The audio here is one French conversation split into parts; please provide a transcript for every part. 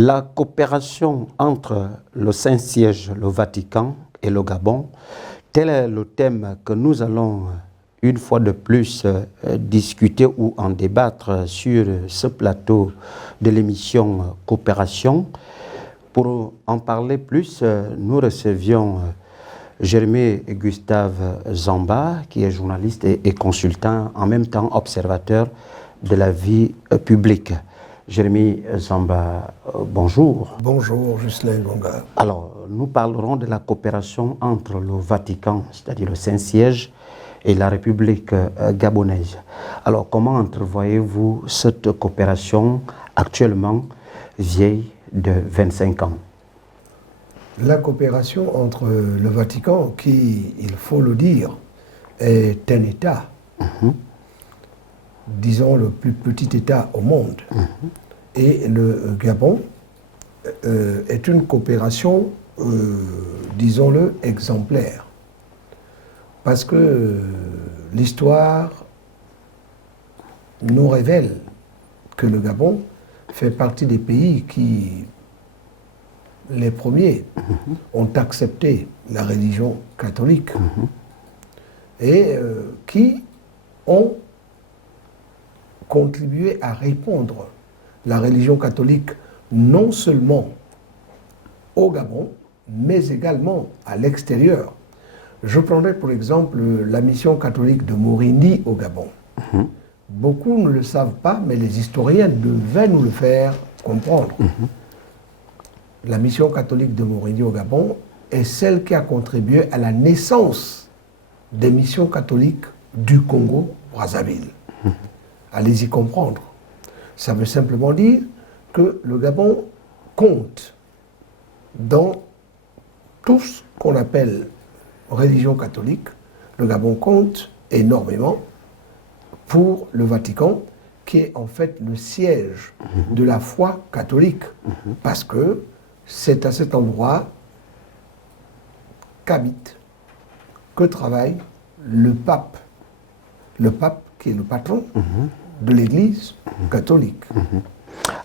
La coopération entre le Saint-Siège, le Vatican et le Gabon, tel est le thème que nous allons une fois de plus discuter ou en débattre sur ce plateau de l'émission Coopération. Pour en parler plus, nous recevions Jérémy Gustave Zamba, qui est journaliste et consultant, en même temps observateur de la vie publique. Jérémy Zamba, bonjour. Bonjour, Ghislain Gonga. Alors, nous parlerons de la coopération entre le Vatican, c'est-à-dire le Saint-Siège, et la République gabonaise. Alors, comment entrevoyez-vous cette coopération actuellement vieille de 25 ans? La coopération entre le Vatican, qui, il faut le dire, est un État, disons le plus petit État au monde, et le Gabon est une coopération, disons-le, exemplaire. Parce que l'histoire nous révèle que le Gabon fait partie des pays qui, les premiers, ont accepté la religion catholique et qui ont contribué à répandre la religion catholique non seulement au Gabon, mais également à l'extérieur. Je prendrai pour exemple la mission catholique de Morindi au Gabon. Beaucoup ne le savent pas, mais les historiens devaient nous le faire comprendre. La mission catholique de Morindi au Gabon est celle qui a contribué à la naissance des missions catholiques du Congo-Brazzaville. Allez-y comprendre. Ça veut simplement dire que le Gabon compte dans tout ce qu'on appelle religion catholique. Le Gabon compte énormément pour le Vatican, qui est en fait le siège de la foi catholique, parce que c'est à cet endroit qu'habite, que travaille le pape qui est le patron de l'Église catholique.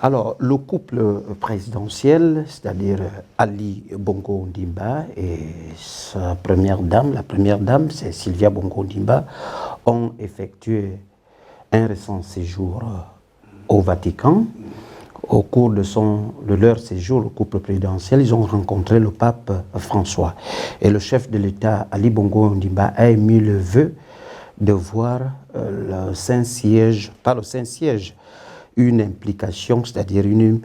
Alors, le couple présidentiel, c'est-à-dire Ali Bongo Ondimba et sa première dame, la première dame, c'est Sylvia Bongo Ondimba, ont effectué un récent séjour au Vatican. Au cours de leur séjour, le couple présidentiel, ils ont rencontré le pape François. Et le chef de l'État, Ali Bongo Ondimba, a émis le vœu de voir le Saint-Siège, pas le Saint-Siège, une implication, c'est-à-dire une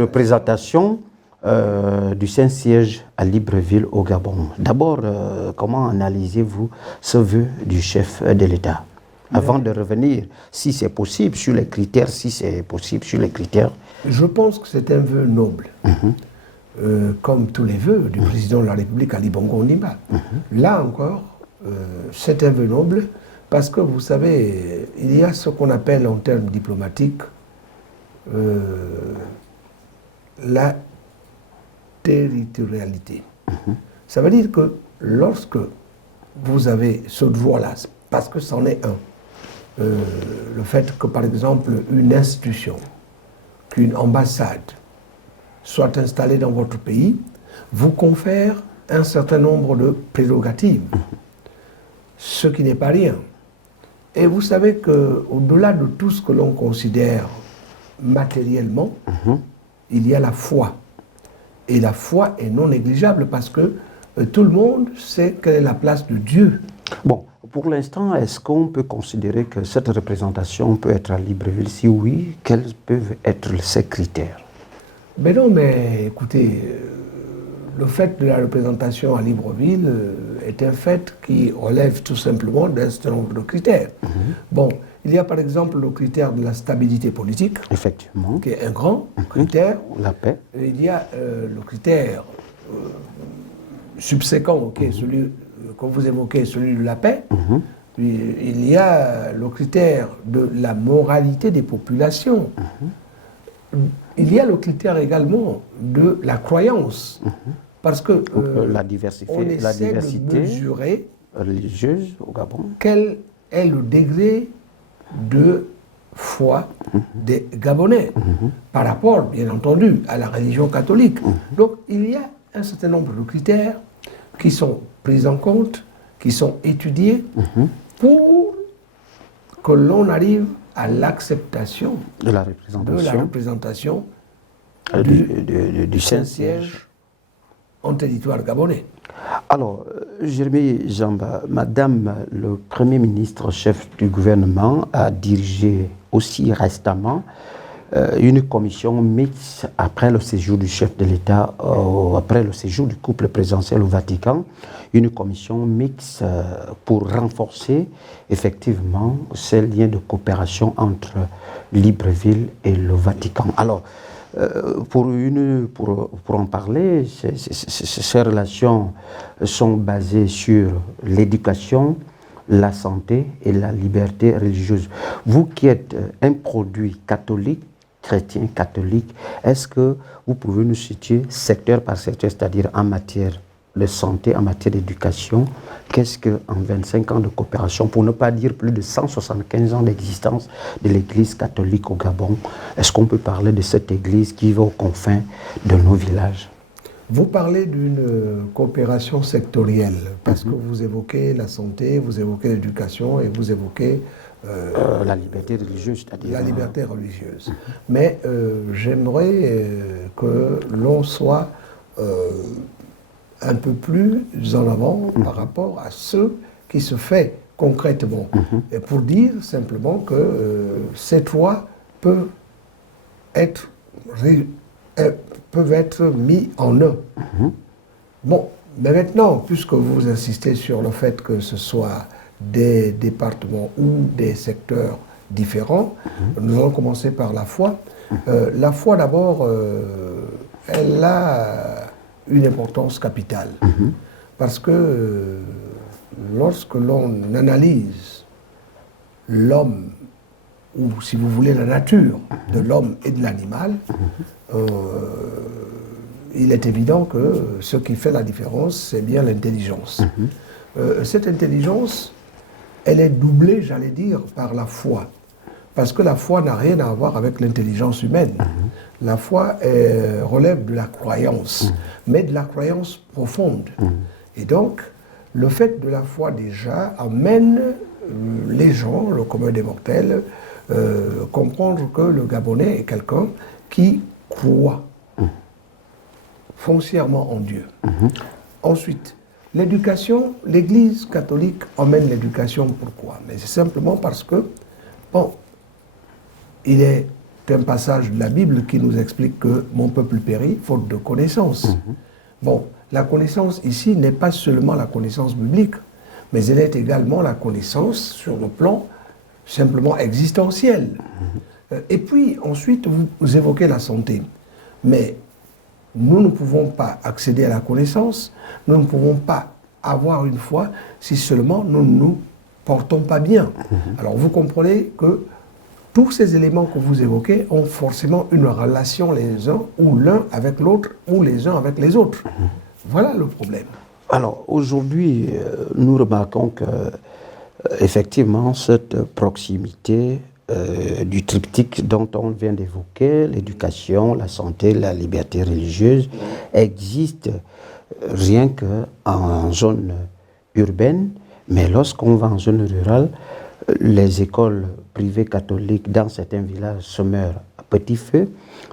représentation du Saint-Siège à Libreville au Gabon. D'abord, comment analysez-vous ce vœu du chef de l'État? Avant de revenir, si c'est possible, sur les critères, Je pense que c'est un vœu noble, comme tous les vœux du président de la République, Ali Bongo Ondimba. Là encore, c'est un vœu noble, parce que vous savez, il y a ce qu'on appelle en termes diplomatiques la territorialité. Ça veut dire que lorsque vous avez ce droit-là, parce que c'en est un, le fait que par exemple une institution, qu'une ambassade soit installée dans votre pays, vous confère un certain nombre de prérogatives, ce qui n'est pas rien. Et vous savez qu'au-delà de tout ce que l'on considère matériellement, il y a la foi. Et la foi est non négligeable parce que tout le monde sait quelle est la place de Dieu. Bon, pour l'instant, est-ce qu'on peut considérer que cette représentation peut être à Libreville? Si oui, quels peuvent être ces critères? Mais non, mais écoutez, le fait de la représentation à Libreville est un fait qui relève tout simplement d'un certain nombre de critères. Bon, il y a par exemple le critère de la stabilité politique, effectivement, qui est un grand critère. La paix. Il y a le critère subséquent, qui est celui que vous évoquez, celui de la paix. Puis, il y a le critère de la moralité des populations. Il y a le critère également de la croyance. Parce que on essaie de mesurer religieuse au Gabon. Quel est le degré de foi des Gabonais, par rapport, bien entendu, à la religion catholique. Donc, il y a un certain nombre de critères qui sont pris en compte, qui sont étudiés pour que l'on arrive à l'acceptation de la représentation du Saint-Siège en territoire gabonais. Alors, Jérémy Jamba, Madame le Premier ministre, chef du gouvernement, a dirigé aussi récemment une commission mixte après le séjour du chef de l'État, après le séjour du couple présidentiel au Vatican, une commission mixte pour renforcer effectivement ces liens de coopération entre Libreville et le Vatican. Alors, pour en parler, ces relations sont basées sur l'éducation, la santé et la liberté religieuse. Vous qui êtes un produit catholique, chrétien catholique, est-ce que vous pouvez nous situer secteur par secteur, c'est-à-dire en matière de santé, en matière d'éducation, qu'est-ce qu'en 25 ans de coopération, pour ne pas dire plus de 175 ans d'existence de l'Église catholique au Gabon, est-ce qu'on peut parler de cette Église qui va aux confins de nos villages? Vous parlez d'une coopération sectorielle, parce que vous évoquez la santé, vous évoquez l'éducation et vous évoquez la liberté religieuse, c'est-à-dire la liberté religieuse. Mais j'aimerais que l'on soit un peu plus en avant par rapport à ce qui se fait concrètement. Et pour dire simplement que cette loi peuvent être mis en œuvre. Bon, mais maintenant, puisque vous insistez sur le fait que ce soit des départements ou des secteurs différents, nous allons commencer par la foi. La foi, d'abord, elle a une importance capitale. Parce que lorsque l'on analyse l'homme, ou si vous voulez la nature de l'homme et de l'animal, il est évident que ce qui fait la différence, c'est bien l'intelligence. Cette intelligence, elle est doublée, j'allais dire, par la foi. Parce que la foi n'a rien à voir avec l'intelligence humaine. La foi relève de la croyance, mais de la croyance profonde. Et donc, le fait de la foi déjà amène les gens, le commun des mortels, comprendre que le Gabonais est quelqu'un qui croit foncièrement en Dieu. Ensuite, l'éducation, l'Église catholique emmène l'éducation. Pourquoi? Mais c'est simplement parce que, bon, il est un passage de la Bible qui nous explique que mon peuple périt faute de connaissance. Bon, la connaissance ici n'est pas seulement la connaissance biblique, mais elle est également la connaissance sur le plan simplement existentiel. Et puis ensuite, vous évoquez la santé. Mais nous ne pouvons pas accéder à la connaissance, nous ne pouvons pas avoir une foi si seulement nous ne nous portons pas bien. Alors vous comprenez que tous ces éléments que vous évoquez ont forcément une relation les uns ou l'un avec l'autre ou les uns avec les autres. Voilà le problème. Alors aujourd'hui, nous remarquons que effectivement cette proximité du triptyque dont on vient d'évoquer, l'éducation, la santé, la liberté religieuse, existe rien qu'en zone urbaine, mais lorsqu'on va en zone rurale, les écoles privées catholiques dans certains villages se meurent à petit feu.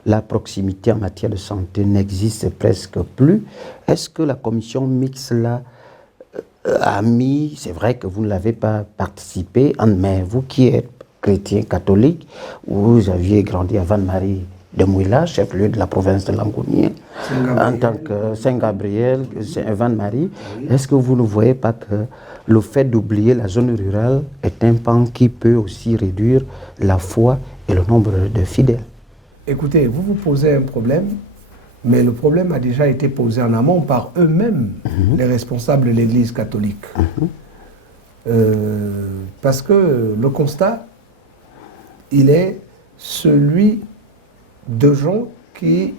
La proximité en matière de santé n'existe presque plus. Est-ce que la commission mixte là a mis, c'est vrai que vous ne l'avez pas participé, mais vous qui êtes chrétien catholique, vous aviez grandi à Vannes-Marie de Mouila, chef-lieu de la province de Langounien, en tant que Saint-Gabriel, Vannes-Marie, est-ce que vous ne voyez pas que le fait d'oublier la zone rurale est un pan qui peut aussi réduire la foi et le nombre de fidèles? Écoutez, vous vous posez un problème, mais le problème a déjà été posé en amont par eux-mêmes, les responsables de l'Église catholique. Parce que le constat, il est celui de gens qui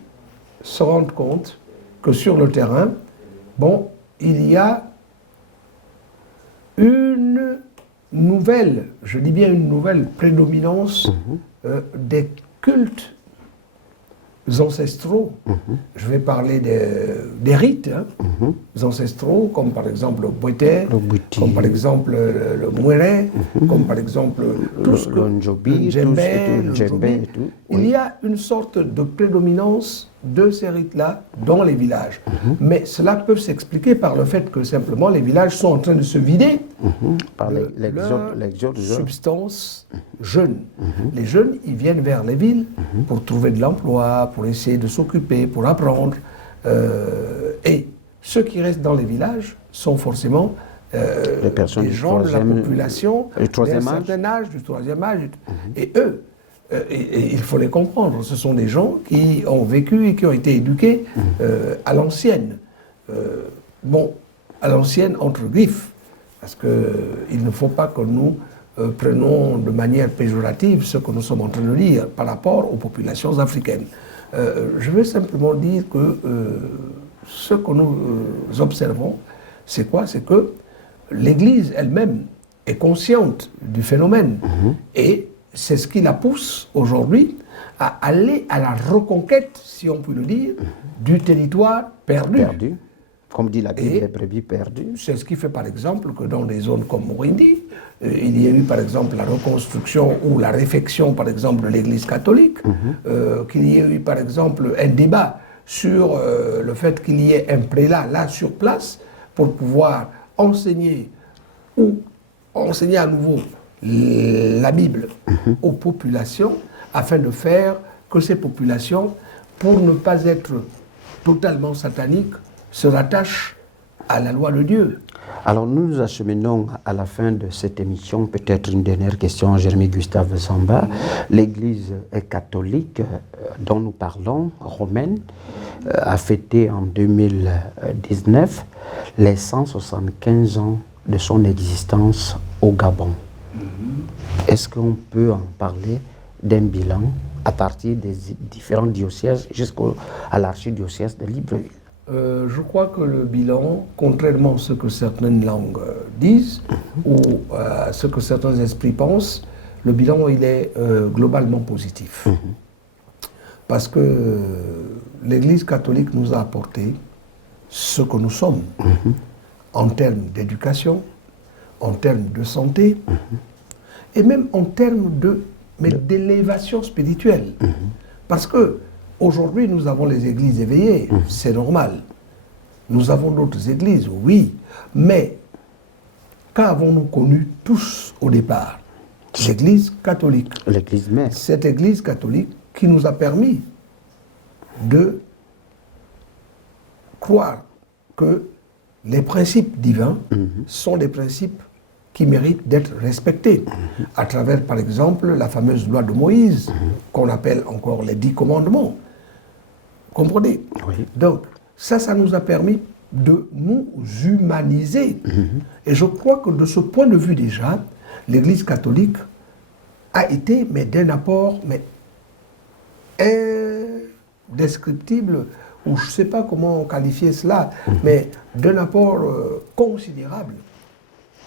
se rendent compte que sur le terrain, bon, il y a une nouvelle, je dis bien une nouvelle prédominance des cultes ancestraux. Je vais parler des rites ancestraux, comme par exemple le Bwete, comme par exemple le Mwere, comme par exemple tout ce que le Njobi, le Djembe, le Djembe et tout. Il y a une sorte de prédominance de ces rites-là dans les villages. Mais cela peut s'expliquer par le fait que simplement les villages sont en train de se vider Par de leur l'exode. substance jeune. Les jeunes, ils viennent vers les villes pour trouver de l'emploi, pour essayer de s'occuper, pour apprendre. Et ceux qui restent dans les villages sont forcément les personnes des du gens de la troisième- population du d'un troisième âge. certain âge, du troisième âge. Et eux, et il faut les comprendre, ce sont des gens qui ont vécu et qui ont été éduqués à l'ancienne. Bon, à l'ancienne entre griffes, parce qu'il ne faut pas que nous prenons de manière péjorative ce que nous sommes en train de dire par rapport aux populations africaines. Je veux simplement dire que ce que nous observons, c'est quoi? C'est que l'Église elle-même est consciente du phénomène et c'est ce qui la pousse aujourd'hui à aller à la reconquête, si on peut le dire, du territoire perdu. Perdu. Comme dit la Bible, Et- les brebis perdues. C'est ce qui fait par exemple que dans des zones comme Morindi, il y a eu par exemple la reconstruction ou la réfection par exemple de l'Église catholique, qu'il y ait eu par exemple un débat sur le fait qu'il y ait un prélat là sur place pour pouvoir enseigner ou enseigner à nouveau la Bible aux populations afin de faire que ces populations, pour ne pas être totalement sataniques, se rattachent à la loi de Dieu. Alors nous nous acheminons à la fin de cette émission. Peut-être une dernière question, Jérémie Gustave Zamba. L'Église catholique dont nous parlons, romaine, a fêté en 2019 les 175 ans de son existence au Gabon. Est-ce qu'on peut en parler d'un bilan à partir des différents diocèses jusqu'à l'archidiocèse de Libreville? Je crois que le bilan, contrairement à ce que certaines langues disent ou à ce que certains esprits pensent, le bilan il est globalement positif. Parce que l'Église catholique nous a apporté ce que nous sommes en termes d'éducation, en termes de santé et même en termes d'élévation spirituelle. Parce que aujourd'hui, nous avons les églises éveillées, c'est normal. Nous avons d'autres églises, oui. Mais qu'avons-nous connu tous au départ? L'église catholique. L'Église mère. Cette église catholique qui nous a permis de croire que les principes divins sont des principes qui méritent d'être respectés à travers, par exemple, la fameuse loi de Moïse, qu'on appelle encore les 10 commandements. Comprenez? Oui. Donc, ça nous a permis de nous humaniser. Et je crois que de ce point de vue déjà, l'Église catholique a été, mais d'un apport, mais indescriptible, ou je ne sais pas comment qualifier cela, mais d'un apport considérable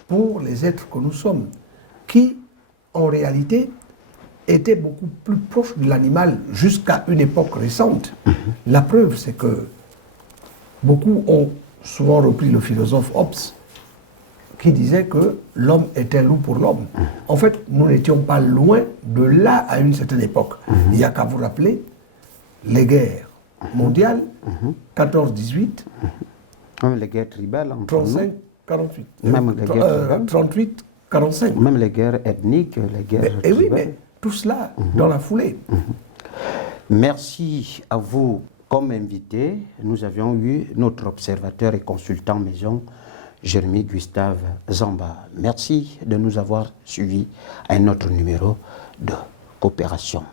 pour les êtres que nous sommes, qui, en réalité, étaient beaucoup plus proches de l'animal jusqu'à une époque récente. La preuve, c'est que beaucoup ont souvent repris le philosophe Hobbes, qui disait que l'homme est un loup pour l'homme. En fait, nous n'étions pas loin de là à une certaine époque. Il n'y a qu'à vous rappeler les guerres mondiales, 14-18, Même les guerres tribales entre nous, 35-48. Même les guerres tribales. 38-45. même les guerres ethniques, les guerres Et oui, tribales. mais tout cela dans la foulée. Merci à vous comme invité. Nous avions eu notre observateur et consultant maison, Jérémie Gustave Zamba. Merci de nous avoir suivis à un autre numéro de Coopération.